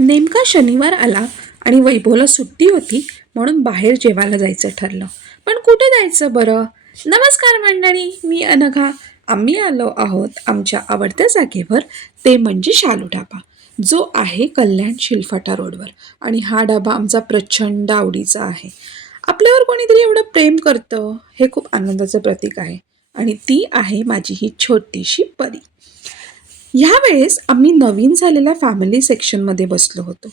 नेमका शनिवार आला आणि वैभवला सुट्टी होती म्हणून बाहेर जेवायला जायचं ठरलं. पण कुठे जायचं बरं? नमस्कार मंडळी, मी अनघा. आम्ही आलो आहोत आमच्या आवडत्या जागेवर, ते म्हणजे शालू ढाबा, जो आहे कल्याण शिलफाटा रोडवर. आणि हा ढाबा आमचा प्रचंड आवडीचा आहे. आपल्यावर कोणीतरी एवढं प्रेम करतं हे खूप आनंदाचं प्रतीक आहे. आणि ती आहे माझी ही छोटीशी परी. ह्यावेळेस आम्ही नवीन झालेल्या फॅमिली सेक्शनमध्ये बसलो होतो.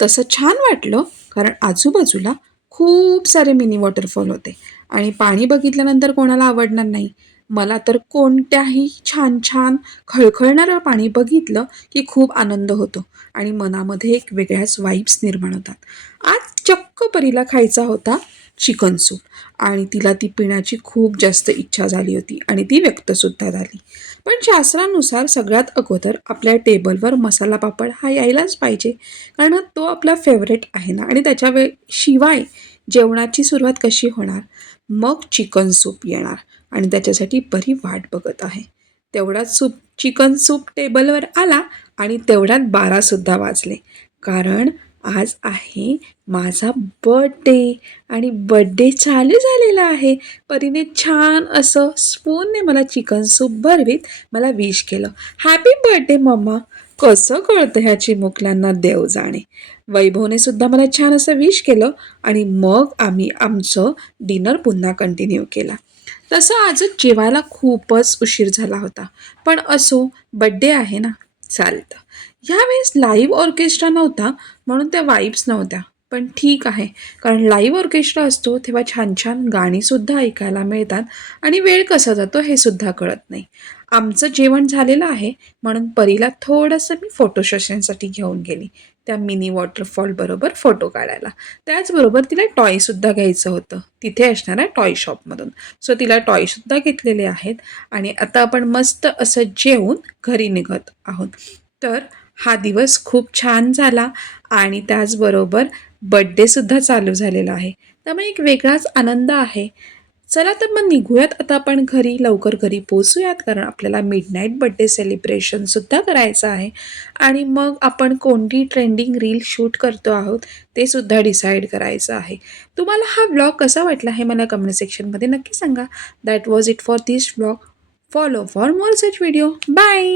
तसं छान वाटलं, कारण आजूबाजूला खूप सारे मिनी वॉटरफॉल होते आणि पाणी बघितल्यानंतर कोणाला आवडणार नाही. मला तर कोणत्याही छान छान खळखळणारं पाणी बघितलं की खूप आनंद होतो आणि मनामध्ये एक वेगळ्याच वाईब्स निर्माण होतात. आज चक्क परीला खायचा होता चिकन सूप आणि तिला ती पिण्याची खूप जास्त इच्छा झाली होती आणि ती व्यक्तसुद्धा झाली. पण शास्त्रानुसार सगळ्यात अगोदर आपल्या टेबलवर मसाला पापड हा यायलाच पाहिजे, कारण तो आपला फेवरेट आहे ना. आणि शिवाय जेवणाची सुरुवात कशी होणार? मग चिकन सूप येणार आणि त्याच्यासाठी बरी वाट बघत आहे. तेवढाच चिकन सूप टेबलवर आला आणि तेवढ्यात 12सुद्धा वाजले, कारण आज आहे माझा बर्थडे आणि बर्थडे चालू झालेला आहे. परीने छान असं स्पूनने मला चिकन सूप भरवीत मला विश केलं, हॅपी बर्थडे मम्मा. कसं कळतं ह्या चिमुकल्यांना देव जाणे. वैभवने सुद्धा मला छान असं विश केलं आणि मग आम्ही आमचं डिनर पुन्हा कंटिन्यू केला. तसं आजच जेवायला खूपच उशीर झाला होता, पण असो, बड्डे आहे ना, चालतं. ह्यावेळेस लाईव्ह ऑर्केस्ट्रा नव्हता म्हणून त्या वाईब्स नव्हत्या, पण ठीक आहे, कारण लाईव्ह ऑर्केस्ट्रा असतो तेव्हा छान छान गाणीसुद्धा ऐकायला मिळतात आणि वेळ कसा जातो हे सुद्धा कळत नाही. आमचं जेवण झालेलं आहे म्हणून परीला थोडंसं मी फोटो सेशनसाठी घेऊन गेली, त्या मिनी वॉटरफॉल बरोबर फोटो काढायला. त्याचबरोबर तिला टॉयसुद्धा घ्यायचं होतं तिथे असणाऱ्या टॉय शॉपमधून. सो तिला टॉयसुद्धा घेतलेले आहेत आणि आता आपण मस्त असं जेवून घरी निघत आहोत. तर हा दिवस खूप छान झाला आणि त्याचबरोबर बड्डेसुद्धा चालू झालेला आहे, त्यामुळे एक वेगळाच आनंद आहे. चला तर मग निघूयात आता आपण घरी, लवकर घरी पोचूयात, कारण आपल्याला मिडनाईट बड्डे सेलिब्रेशनसुद्धा करायचं आहे. आणि मग आपण कोणती ट्रेंडिंग रील शूट करतो आहोत ते सुद्धा डिसाईड करायचं आहे. तुम्हाला हा व्लॉग कसा वाटला हे मला कमेंट सेक्शनमध्ये नक्की सांगा. That was it for this vlog. Follow for more such video. Bye.